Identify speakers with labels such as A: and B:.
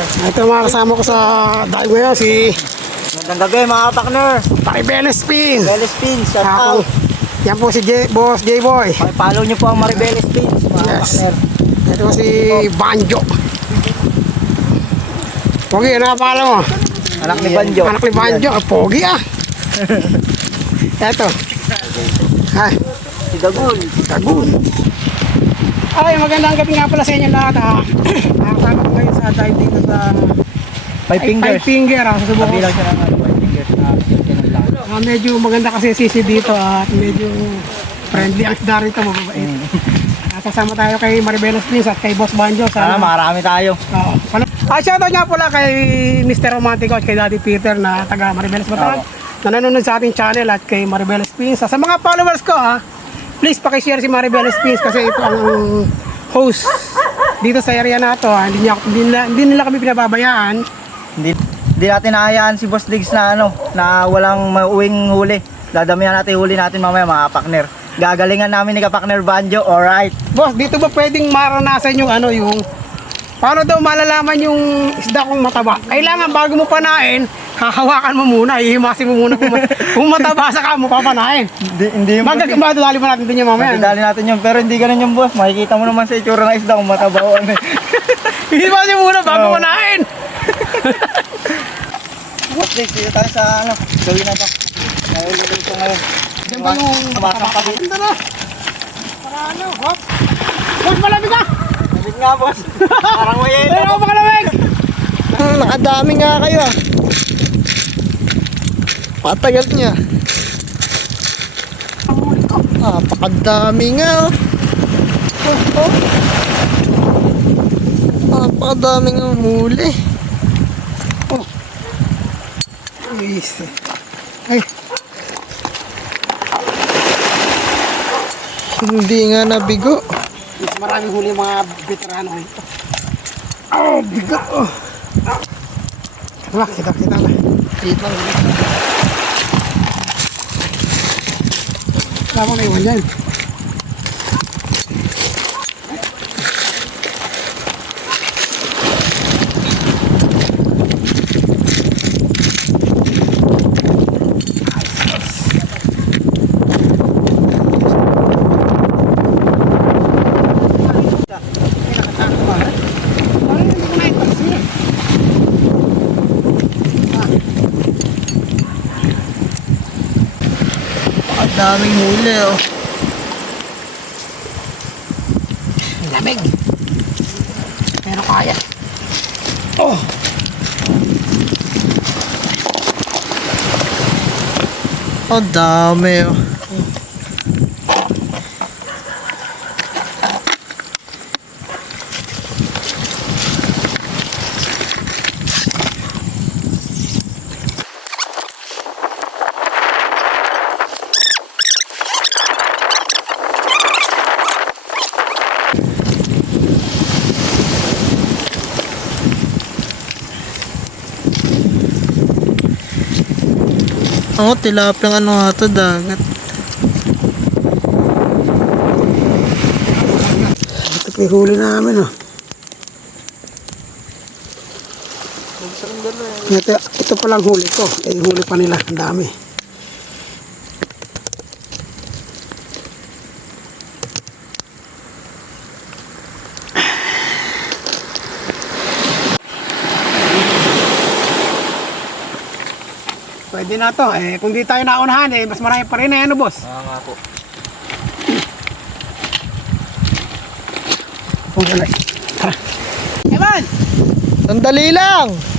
A: Ito mga kasama ko sa dive ngayon, si
B: Magandang gabi mga partner.
A: Maribeles Spin.
B: Maribeles Pins, shout out.
A: Yan po si J, Boss J-Boy.
B: Pakipollow nyo po ang Maribeles Pins mga
A: Yes.
B: partner.
A: Ito si Banjo. Pogi, ano ang pangalan mo?
B: Anak ni Banjo.
A: Anak ni Banjo. Pogi ah. Ito. Ay,
B: Si Dagul.
A: Tagun. Ay, magandang gabi nga pala sa inyo lahat ah. Nakasama ko ngayon sa dive dito sa
B: Five fingers.
A: Five finger ah. Susubukan ko.
B: Kabilang siya ng ano, five fingers na lang.
A: Ah, medyo maganda kasi sisi dito at medyo friendly ang isda rito, mababait. Ah, Sasama tayo kay Maribelos Prince at kay Boss Banjo.
B: Sana
A: Sana,
B: marami tayo.
A: Oo. Sana, ah, shoutout nga pala kay Mr. Romantico at kay Daddy Peter na taga Maribelos Bataan na nanonood sa ating channel at kay Maribelos Prince. Sa mga followers ko ha, please pakishare si Maribelos Prince kasi ito ang host dito sa area na to. ha. Hindi, niya, hindi, nila, hindi nila kami pinababayaan.
B: Hindi, hindi natin naayaan si Boss Diggs na ano, na walang mauwing huli. Dadamihan natin huli natin mamaya mga partner. Gagalingan namin ni Kapakner Banjo, alright.
A: Boss, dito ba pwedeng maranasan yung ano yung Paano daw malalaman yung isda kung mataba? Kailangan bago mo panain, hahawakan mo muna, ihimasin mo muna kung, kung mataba sa mo papanain.
B: Hindi, hindi yung
A: Magag madali pa natin din yung mamaya.
B: Madali natin yun, pero hindi ganun yung boss. Makikita mo naman sa itsura ng isda kung mataba o ano.
A: Ihimasin mo muna bago
B: Oo.
A: panain.
B: Boss Diggs, dito tayo sa ano, gawin na to. Nalululuto ngayon.
A: Diyan ba yung
B: dito.
A: Ito na. Para ano, hop. Boss, malamig ka!
B: Lamig nga boss. Parang may
A: Ayun ako makalamig!
C: Ah, nakadami nga kayo ah. Patagal niya. Napakadami nga oh. Oh, oh. Napakadami nga huli.
A: Yes. Ay,
C: Hindi nga nabigo.
A: Mas maraming huli mga veterano ito. Oh, bigat oh. Wala, kita kita na.
C: Dito.
A: Wala mo na iwan dyan.
C: Napakadaming huli oh.
A: Lamig. Pero kaya. Oh,
C: Ang dami oh. Oh, tilapia ano nga dagat.
A: ito pa huli namin oh. Ito, ito pa lang huli ko. Eh, huli pa nila. Ang dami. Pwede na to. Eh, kung di tayo naunahan, eh, mas marami pa rin eh, ano boss?
B: Oo nga po.
A: Tara. Evan!
C: Sandali lang!